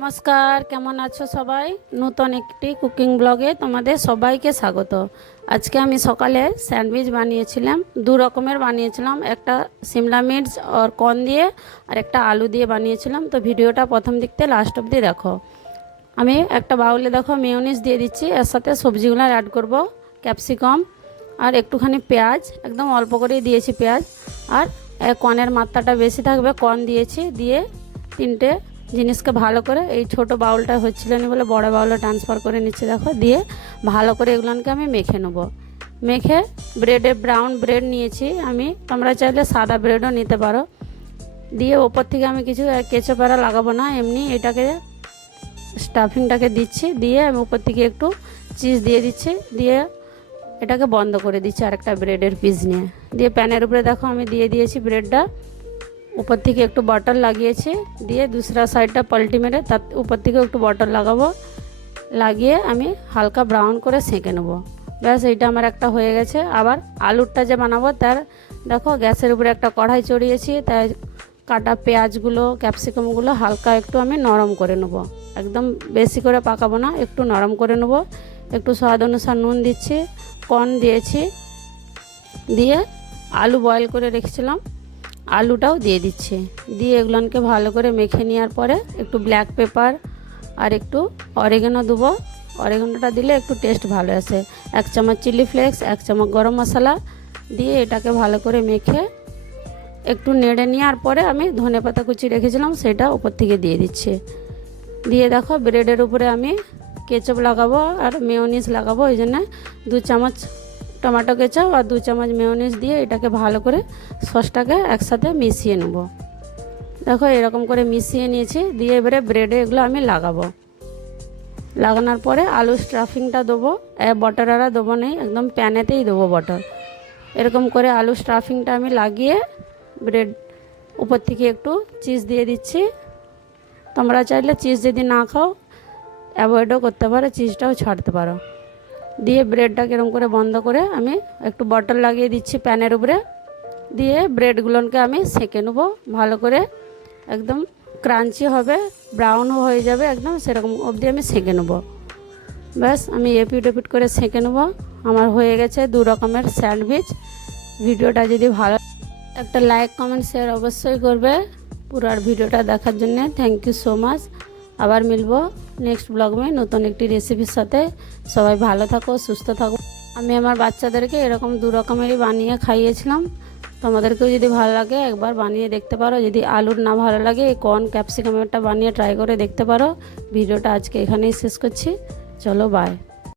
নমস্কার, কেমন আছো সবাই? নতুন একটি কুকিং ব্লগে তোমাদের সবাইকে স্বাগত। আজকে আমি সকালে স্যান্ডউইচ বানিয়েছিলাম, দু রকমের বানিয়েছিলাম, একটা সিমলা মির্চ আর কর্ন দিয়ে আর একটা আলু দিয়ে বানিয়েছিলাম। তো ভিডিওটা প্রথম দিক থেকে লাস্ট অবধি দেখো। আমি একটা বাউলে দেখো মেয়োনিজ দিয়ে দিচ্ছি, এর সাথে সবজিগুলো অ্যাড করব, ক্যাপসিকাম আর একটুখানি পেঁয়াজ, একদম অল্প করেই দিয়েছি পেঁয়াজ। আর কর্নের মাত্রাটা বেশি থাকবে, কর্ন দিয়েছি। দিয়ে তিনটে জিনিসকে ভালো করে, এই ছোট বাউলটা হচ্ছিল না বলে বড় বাউলে ট্রান্সফার করে নিচ্ছি দেখো। দিয়ে ভালো করে এগুলোকে আমি মেখে নেব। মেখে ব্রাউন ব্রেড নিয়েছি আমি, তোমরা চাইলে সাদা ব্রেডও নিতে পারো। দিয়ে ওপর থেকে আমি কিছু কেচাপ লাগাবো না, এমনি এটাকে স্টাফিংটাকে দিচ্ছি। দিয়ে আমি উপর থেকে একটু চিজ দিয়ে দিচ্ছি, দিয়ে এটাকে বন্ধ করে দিচ্ছি আরেকটা ব্রেডের পিস নিয়ে। দিয়ে প্যানের উপরে দেখো আমি দিয়ে দিয়েছি ব্রেডটা, উপর থেকে একটু বাটার লাগিয়েছি। দিয়ে দুসরা সাইডটা পাল্টি মেরে তার উপর থেকে একটু বাটার লাগাবো, লাগিয়ে আমি হালকা ব্রাউন করে সেঁকে নেব। ব্যাস, এইটা আমার একটা হয়ে গেছে। আবার আলুরটা যে বানাবো তার দেখো গ্যাসের উপরে একটা কড়াই চড়িয়েছি, তাই কাটা পেঁয়াজগুলো ক্যাপসিকামগুলো হালকা একটু আমি নরম করে নেব। একদম বেশি করে পাকাবো না, একটু নরম করে নেব। একটু স্বাদ অনুসার নুন দিচ্ছি, কর্ন দিয়েছি। দিয়ে আলু বয়েল করে রেখেছিলাম, আলুটাও দিয়ে দিচ্ছি। দিয়ে এগুলোকে ভালো করে মেখে নেওয়ার পরে একটু ব্ল্যাক পেপার আর একটু অরিগানো দেবো। অরিগানোটা দিলে একটু টেস্ট ভালো আসে। 1 চামচ চিলি ফ্লেক্স, 1 চামচ গরম মশলা দিয়ে এটাকে ভালো করে মেখে একটু নেড়ে নেওয়ার পরে আমি ধনেপাতা কুচি রেখেছিলাম সেটা উপর থেকে দিয়ে দিচ্ছি। দিয়ে দেখো ব্রেডের উপরে আমি কেচাপ লাগাবো আর মেয়োনিজ লাগাবো, এই জন্য 2 চামচ টমেটো কেচাপ আর 2 চামচ মেয়োনিজ দিয়ে এটাকে ভালো করে সসটাকে একসাথে মিশিয়ে নেব। দেখো এরকম করে মিশিয়ে নিয়েছি। দিয়ে এবারে ব্রেডে এগুলো আমি লাগাবো। লাগানোর পরে আলু স্টাফিংটা দেবো, বটার আর দেবো নেই, একদম প্যানেতেই দেবো বটার। এরকম করে আলু স্টাফিংটা আমি লাগিয়ে ব্রেড উপর থেকে একটু চিজ দিয়ে দিচ্ছি। তোমরা চাইলে চিজ যদি না খাও অ্যাভয়েডও করতে পারো, চিজটাও ছাড়তে পারো। দিয়ে ব্রেডটাকে এরকম করে বন্ধ করে আমি একটু বটল লাগিয়ে দিচ্ছি প্যানের উপরে। দিয়ে ব্রেডগুলোকে আমি সেঁকে নেবো ভালো করে, একদম ক্রাঞ্চি হবে, ব্রাউনও হয়ে যাবে একদম, সেরকম অবধি আমি সেঁকে নেবো। ব্যাস, আমি এপিট এপিট করে সেঁকে নেবো। আমার হয়ে গেছে 2 রকমের স্যান্ডউইচ। ভিডিওটা যদি ভালো, একটা লাইক কমেন্ট শেয়ার অবশ্যই করবে। পুরো ভিডিওটা দেখার জন্য থ্যাংক ইউ সো মাচ। আবার মিলবো নেক্সট ব্লগে নতুন একটি রেসিপির সাথে। সবাই ভালো থাকো, সুস্থ থাকো। আমি আমার বাচ্চাদেরকে এরকম 2 রকমেরই বানিয়ে খাইয়েছিলাম। তোমাদেরকেও যদি ভালো লাগে একবার বানিয়ে দেখতে পারো। যদি আলুর না ভালো লাগে এই কর্ন ক্যাপসিকামেরটা বানিয়ে ট্রাই করে দেখতে পারো। ভিডিওটা আজকে এখানেই শেষ করছি। চলো বাই।